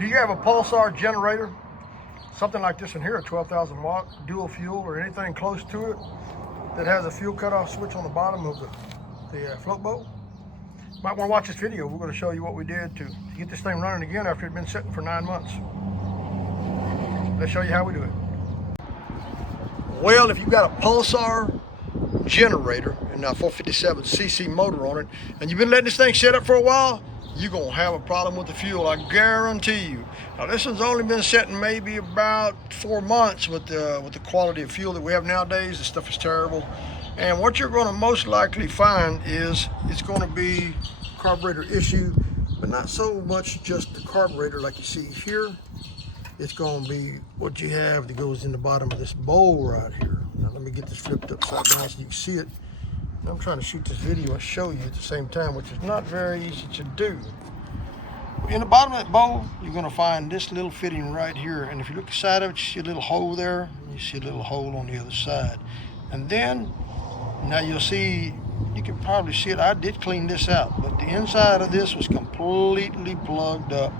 Do you have a Pulsar generator? Something like this in here, a 12,000 watt dual fuel or anything close to it that has a fuel cutoff switch on the bottom of the float boat? Might want to watch this video. We're going to show you what we did to get this thing running again after it had been sitting for 9 months. Let's show you how we do it. Well, if you've got a Pulsar generator and a 457cc motor on it, and you've been letting this thing sit up for a while, you're gonna have a problem with the fuel, I guarantee you. Now this one's only been sitting maybe about 4 months with the quality of fuel that we have nowadays. This stuff is terrible. And what you're gonna most likely find is it's gonna be carburetor issue, but not so much just the carburetor like you see here. It's gonna be what you have that goes in the bottom of this bowl right here. Now let me get this flipped upside down so you can see it. I'm trying to shoot this video and show you at the same time, which is not very easy to do. In the bottom of that bowl, you're going to find this little fitting right here. And if you look inside of it, you see a little hole there. And you see a little hole on the other side. And then, now you'll see, you can probably see it. I did clean this out, but the inside of this was completely plugged up.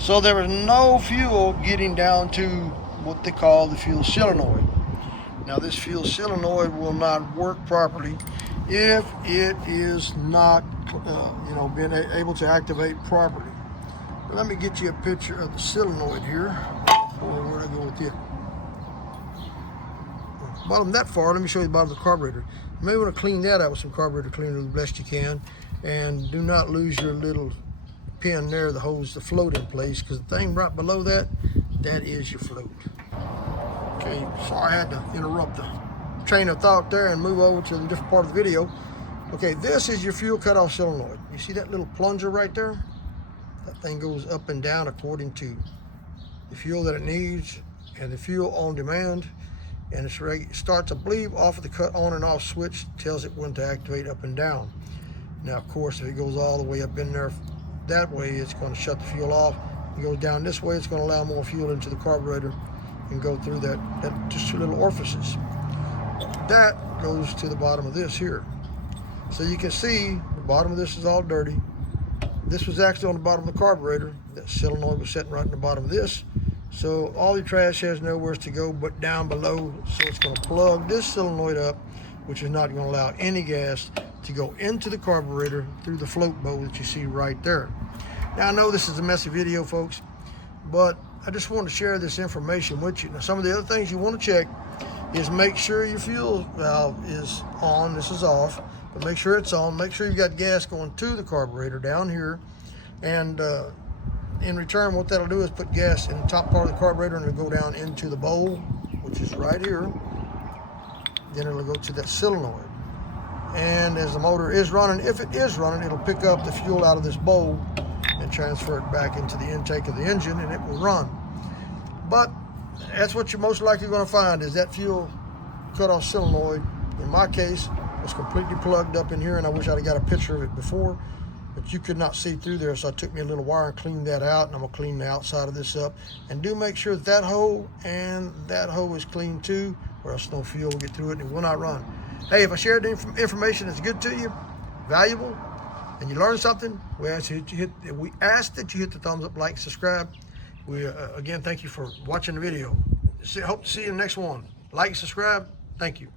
So there was no fuel getting down to what they call the fuel solenoid. Now this fuel solenoid will not work properly if it is not, being able to activate properly. Let me get you a picture of the solenoid here. Where'd I go with it? Bottom that far. Let me show you the bottom of the carburetor. You may want to clean that out with some carburetor cleaner the best you can, and do not lose your little pin there that holds the float in place, because the thing right below that is your float. Okay, sorry I had to interrupt the train of thought there and move over to a different part of the video. Okay, this is your fuel cutoff solenoid. You see that little plunger right there? That thing goes up and down according to the fuel that it needs and the fuel on demand. And it starts, I believe, off of the cut on and off switch, tells it when to activate up and down. Now, of course, if it goes all the way up in there that way, it's going to shut the fuel off. If it goes down this way, it's going to allow more fuel into the carburetor and go through that just two little orifices. That goes to the bottom of this here. So you can see the bottom of this is all dirty. This was actually on the bottom of the carburetor. That solenoid was sitting right in the bottom of this. So all your trash has nowhere to go but down below. So it's going to plug this solenoid up, which is not going to allow any gas to go into the carburetor through the float bowl that you see right there. Now I know this is a messy video, folks, but I just want to share this information with you. Now some of the other things you want to check is make sure your fuel valve is on. This is off, but make sure it's on. Make sure you got gas going to the carburetor down here. And in return, what that'll do is put gas in the top part of the carburetor, and it'll go down into the bowl, which is right here. Then it'll go to that solenoid. And as the motor is running, if it is running, it'll pick up the fuel out of this bowl and transfer it back into the intake of the engine, and it will run. But that's what you're most likely going to find, is that fuel cutoff solenoid, in my case, was completely plugged up in here, and I wish I'd have got a picture of it before, but you could not see through there, so I took me a little wire and cleaned that out, and I'm going to clean the outside of this up. And do make sure that hole and that hole is clean too, or else no fuel will get through it and it will not run. Hey, if I shared the information that's good to you, valuable, and you learned something, we ask that you hit the thumbs up, like, subscribe. We again thank you for watching the video. Hope to see you in the next one. Like, subscribe. Thank you.